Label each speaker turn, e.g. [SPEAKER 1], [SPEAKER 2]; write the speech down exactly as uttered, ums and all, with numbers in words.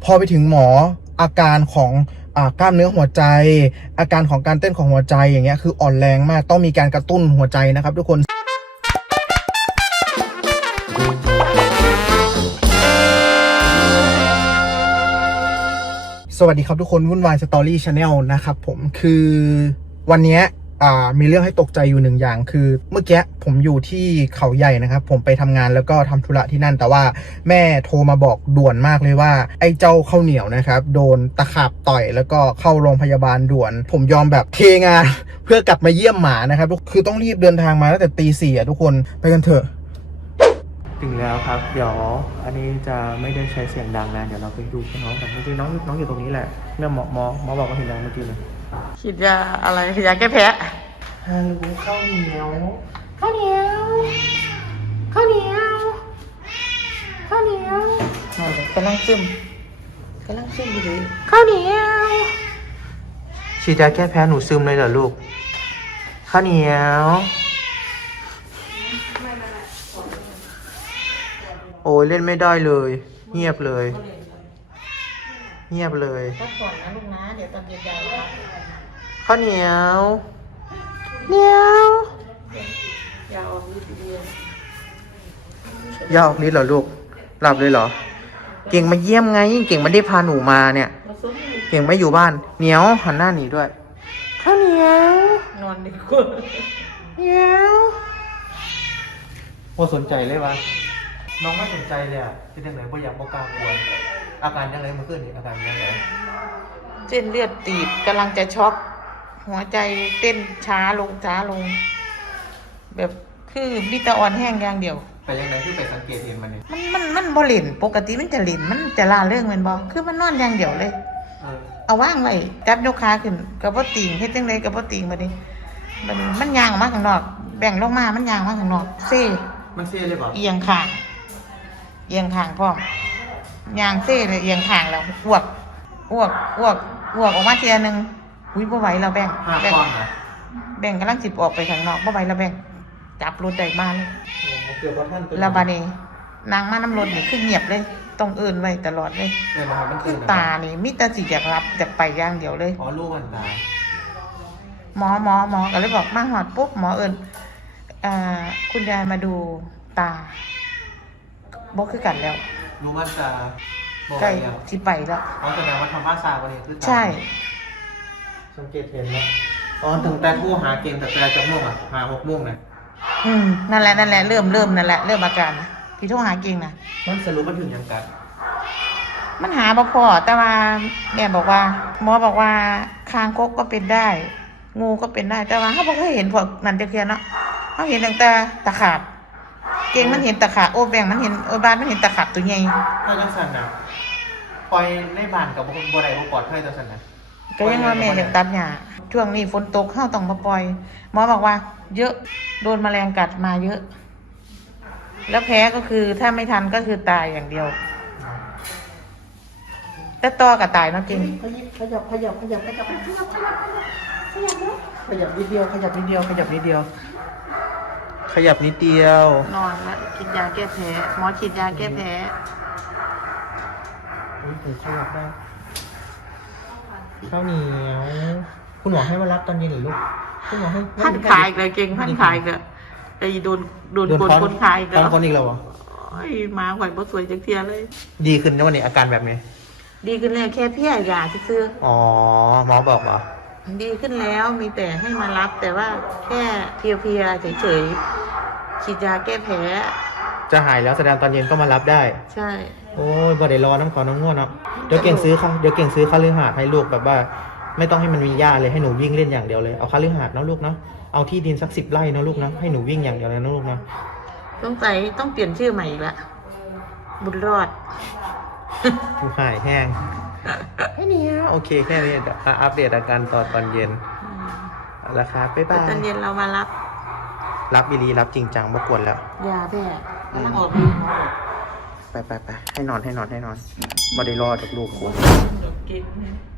[SPEAKER 1] พอไปถึงหมออาการของกล้ามเนื้อหัวใจอาการของการเต้นของหัวใจอย่างเงี้ยคืออ่อนแรงมากต้องมีการกระตุ้นหัวใจนะครับทุกคนสวัสดีครับทุกคนวุ่นวายสตอรี่ชาแนลนะครับผมคือวันนี้มีเรื่องให้ตกใจอยู่หนึ่งอย่างคือเมื่อกี้ผมอยู่ที่เขาใหญ่นะครับผมไปทำงานแล้วก็ทำธุระที่นั่นแต่ว่าแม่โทรมาบอกด่วนมากเลยว่าไอ้เจ้าข้าวเหนียวนะครับโดนตะขาบต่อยแล้วก็เข้าโรงพยาบาลด่วนผมยอมแบบเทงานเพื่อกลับมาเยี่ยมหมานะครับคือต้องรีบเดินทางมาตั้งแต่ตีสี่อ่ะทุกคนไปกันเถอะถึงแล้วครับเดี๋ยวอันนี้จะไม่ได้ใช้เสียงดังนะเดี๋ยวเราไปดูน้องกันเมื่อกี้น้องน้องอยู่ตรงนี้แหละเนี่ยหมอหมอหมอบอกว่าเห็นแล้วเมื่อกี้เลย
[SPEAKER 2] ฉีดยาอะไรฉีดยาแก้แพ้
[SPEAKER 1] ฮัลโหลข้าวเหนียว
[SPEAKER 2] ข้าวเหนียวข้าวเหนียวข้าวเหนียวกำลังซึมกำลังซึมอยู่เลยข้าวเหนียว
[SPEAKER 1] ฉีดยาแก้แพ้หนูซึมเลยเหรอลูกข้าวเหนียวโอ้ยเล่นไม่ได้เลยเงียบเลยเงียบเลย
[SPEAKER 2] พักผ่อนนะลูกนะเดี๋ยวตอนเย็นยา
[SPEAKER 1] ข้าวเหนียวเหนียวยาออกฤทธิ์เดียวยาออกฤทธิ์เหรอลูกหลับเลยเหรอเก่งมาเยี่ยมไงเก่งไม่ได้พาหนูมาเนี่ยเก่งไม่อยู่บ้านเหนียวหันหน้าหนีด้วยข้าวเหนียวน
[SPEAKER 2] อนดีกว่า
[SPEAKER 1] เหนียวว่าสนใจเลยวะน้องไม่สนใจเลยอ่ะเป็นยังไงบ่อยากบ่กล้ากวนอาการยังไงเมื่อคืนนี้อาการยังไง
[SPEAKER 2] เส้นเลือดตีบกำลังจะช็อกหัวใจเต้นช้าลงช้าลงแบบคือมิตาออนแห้งอย่างเดียว
[SPEAKER 1] แต่ยังไงที่ไปสังเกตเห็นมันเนี่ย
[SPEAKER 2] มันมันมันบ่เล่นปกติมันจะเล่นมันจะลาเรื่องมันบ่คือมันนอนอย่างเดียวเลยเออเอาว่างไว้จับยกขาขึ้นกับบ่ติ่งเฮ็ดจังได๋กับบ่ติ่งบัดนี้มันมันย่างออกมาข้างนอกแบ่งลงมามันย่างมาข้างนอกเซ่
[SPEAKER 1] มันเซ่เลยบ่
[SPEAKER 2] เอียงข้างเอียงข้างพร้อมย่างเซ่เลยเอียงข้างแล้วอ้วกอ้วกอ้วกอ้วกออกมาเทียนึงอุ้ยบ่ไหวแล้วแบ่ง
[SPEAKER 1] แบ่ง
[SPEAKER 2] แบ่งกำลังสิบออกไปข้างนอกบ่ไหวแล้วแบ่งจับรถได้มาเลย
[SPEAKER 1] เกือบว่าท่านตัว
[SPEAKER 2] แล้วบานี้นางมาน้ำรถนี่คือเงียบเลยต้องเอื่นไว้ตลอดเลยคือตานี่มิตรสิอยากรับอยากไปอย่างเดียวเลย
[SPEAKER 1] อ๋อลูกมันตา
[SPEAKER 2] หมอหมอหมอก็เลยบอกมาหอดปุ๊บหมอเอื่นอ่าคุณยายมาดูตาบอกคือกันแล้ว
[SPEAKER 1] รู้ว่าจะ
[SPEAKER 2] ใกล้ที่ไปแล้ว
[SPEAKER 1] อ๋อแสดงว่าทำบ้านซาวันนี้คือ
[SPEAKER 2] ใช่
[SPEAKER 1] สังเกตเห็นแล้วอ๋อถึงแต่ทั่วหาเกณฑ์แต่แต่จะม่วงอ่ะหาหกม่วงนะ
[SPEAKER 2] อืมนั่นแหละนั่นแหละเริ่มเริ่มนั่นแหละเริ่มอาการนะพี่โทรหาเก่งนะ
[SPEAKER 1] มันสรุปมันถึงยังกัน
[SPEAKER 2] มันหาบ่พอแต่ว่าแม่บอกว่าหมอบอกว่าคางคกก็เป็นได้งูก็เป็นได้แต่ว่าเขาบอกเคยเห็นพวกนั่นเดียวๆเนาะเขาเห็นตั้งแต่ตะขาบเก่งมันเห็นตะขาบโอ้แบงมันเห็นโอ้บ้านมันเห็นตะขาบตัวใหญ่
[SPEAKER 1] ก็ยังสั่นนะปล่อยในบ้านกับบ่ได้บ่ปลอดภัยตัวสั่นนะ
[SPEAKER 2] ก็ยังว่าแม่อยากตัดหญ้าช่วงนี้ฝนตกเข้าต้องมาปล่อยหมอบอกว่าเยอะโดนแมลงกัดมาเยอะแล้วแพ้ก็คือถ้าไม่ทันก็คือตายอย่างเดียวแต่ต่อกับตายเนาะจริงขยับขยับขยับขยับขยับขยับขยับขยับนิดเดียวขยับนิดเดียวขยับนิดเดียว
[SPEAKER 1] ขยับนิดเดียวน
[SPEAKER 2] อนแล้วกินยาแก้แพ้หมอฉีดยาแก้แพ้
[SPEAKER 1] อุ้ยถึงขยับได้ข้าวเหนียวคุณหมอให้มารับตอนเย็นหรือลูกคุณหมอให้
[SPEAKER 2] พันขายเลยเก่งพันขายเลยไอ้โดนโดนคนคนขาย
[SPEAKER 1] กันคนอีกแล้ววะ
[SPEAKER 2] ไอ้มาไหวบ่สวยจังเทียเลย
[SPEAKER 1] ดีขึ้นนะวันนี้อาการแบบนี้
[SPEAKER 2] ดีขึ้นแล้วแค่เพี้ยยาซื้อ
[SPEAKER 1] อ๋อหมอบอกว่า
[SPEAKER 2] ดีขึ้นแล้วมีแต่ให้มารับแต่ว่าแค่เพียๆเฉยๆฉีดยาแก้แพ้
[SPEAKER 1] จะหายแล้วแสดงตอนเย็นก็มารับได้
[SPEAKER 2] ใช่
[SPEAKER 1] โอ้ยบ่ได้รอน้ำขอน้ำง่วงนะเดี๋ยวเก่งซื้อค่ะเดี๋ยวเก่งซื้อค่าเลือหาดให้ลูกแบบว่าไม่ต้องให้มันมีหญ้าเลยให้หนูวิ่งเล่นอย่างเดียวเลยเอาค่าเลือหาดนะลูกเนาะเอาที่ดินสักสิบไร่นะลูกนะให้หนูวิ่งอย่างเดียวเลยนะลูกนะ
[SPEAKER 2] สงสัยต้องเปลี่ยนชื่อใหม่อีกละบุญรอด
[SPEAKER 1] ผู้หายแห้งแค่นี้โอเคแค่นี้อัปเดตอาการตอนตอนเย็นราคาบ๊ายบาย
[SPEAKER 2] ตอนเย็นเรามารับ
[SPEAKER 1] รับบิลีรับจริงจังบ่กวนแล้ว
[SPEAKER 2] ยาแพ้กำลังออก
[SPEAKER 1] ไปไปไปให้นอนให้นอนให้นอนบ่ได้รอจากลูกกู